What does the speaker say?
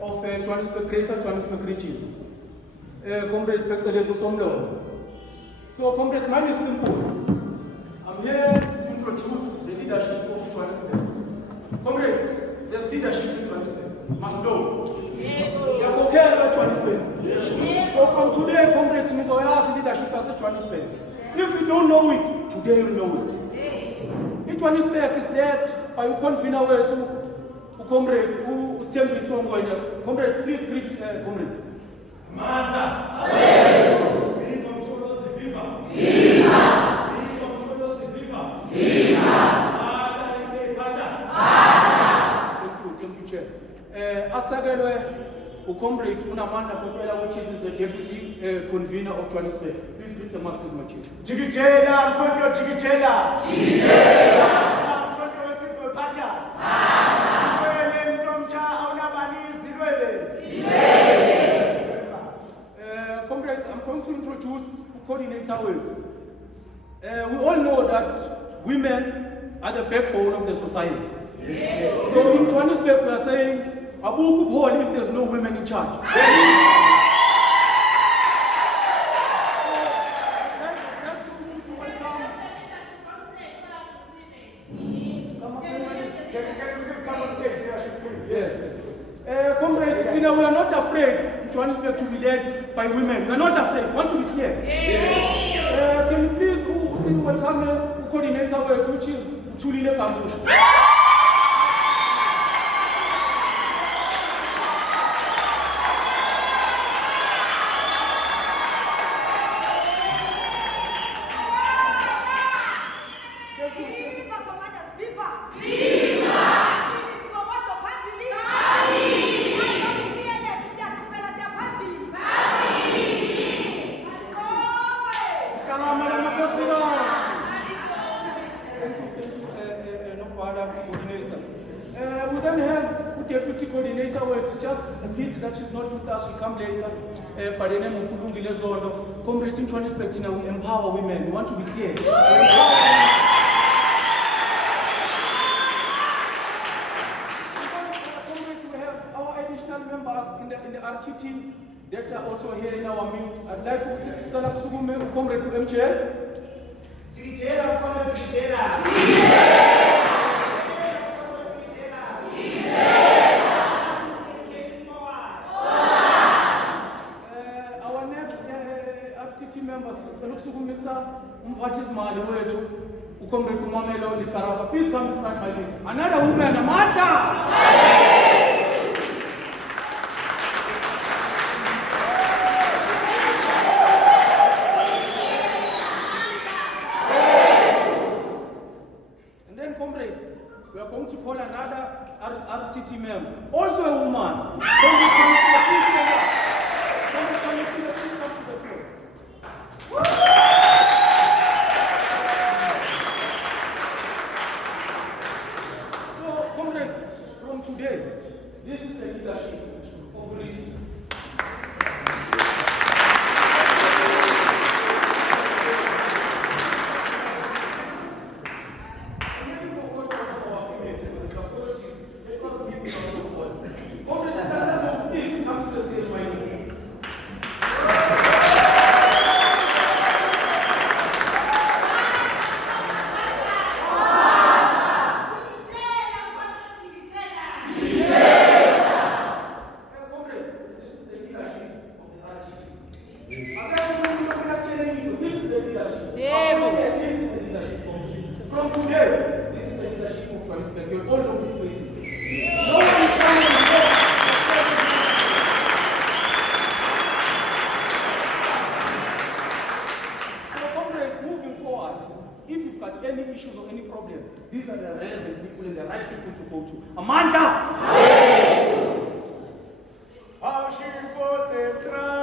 of Johannesburg, Greater Johannesburg region. Comrades Pecelezo Somlo. So, comrades, mine is simple. I'm here to introduce the leadership of Johannesburg. Comrades, there's leadership in Johannesburg. Must know. You are okay about Johannesburg. So from today, comrades, we have leadership as Johannesburg. If you don't know it, today you know it. Johannesburg is dead by convener to comrade who sent this song. Comrade, please greet comrade. Mata! Thank you, Chair. Asagelwe, comrade Unamanda Popela, which is the deputy convener of Johannesburg. Please greet the masses, my chief. Jigijela, Mkondo Jigijela. Jigijela. Mkondo Wesizwe Pacha. Zilwele Mtomcha Aunabani Zilwele. Zilwele. Comrades, I'm going to introduce coordinator words. We all know that women are the backbone of the society. Yes. So in Johannesburg, we are saying, Abu Kubhol if there's no women in charge. Comrades, we are not afraid Johannesburg to be led by women. We are not afraid. We want to be clear. Can you please welcome the coordinator, which is Tulile Kambush. We then have the deputy coordinator, which is just a pity that she's not with us. She'll come later. By the name of Fulungile Zondo. Comrades in Johannesburg, we empower women. We want to be clear. We have our additional members in the RT team that are also here in our midst. I'd like to tell us Comrade MJ. Jigijela, Mkondo Jigijela. Members, please come to front, my lady. Another woman, Amanda! And then, comrades, we are going to call another RTT member, also a woman. From today, this is the leadership of the region. From today, this is the leadership of Johannesburg. You all know these faces. No one is trying to go. So, comrades, moving forward, if you've got any issues or any problem, these are the relevant people and the right people to go to. Amanda! How she fought the struggle.